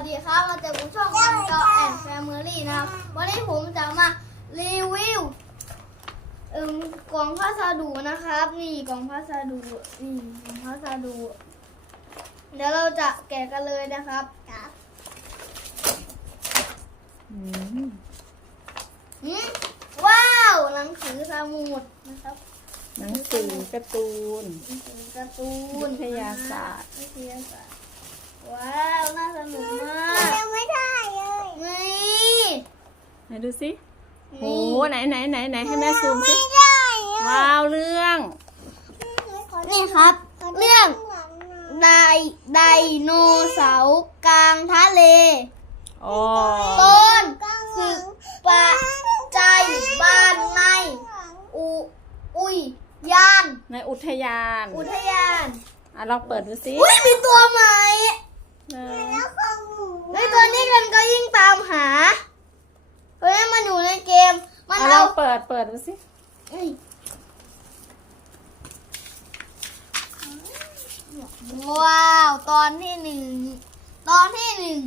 วัสดีครับมาเจอกับช่องกันเกาแอนแฟมิลี่นะครับ วันนี้ผมจะมารีวิวเอ่มกล่องพัสดุนะครับ นี่กล่องพัสดุนี่กล่องพัสดุเดี๋ยวเราจะแกะกันเลยนะครับอืมหืมว้าวหนังสือสมุดนะครับหนังสือการ์ตูนหนังสือการ์ตูนวิทยาศาสตร์วิทยาศาสตร์ว้าวน่าสนุกมาก ยังไม่ได้เลย นี่ ไหน ดูสิโหนี่ไหนไหนไหนไหนให้แม่ซูมสิไม่ได้เลยว้าวเรื่องนี่ครับ เรื่องหลังหน่อยไดไดโนเสาร์กลางทะเลอ๋อต้นศึกปะใจบ้านในอุอุยยานในอุทยาน อุทยานอะลองเปิดดูสิอุ้ยมีตัวใหม่เออแล้วของหนู ไอ้ยตัวนี้กันก็ยิ่งตามหาเพราะมันอยู่ในเก มมันอะลเอาองเปิดเปิดดูสิเอ้ยว้าว ตอนที่หนึ่ง ตอนที่หนึ่ง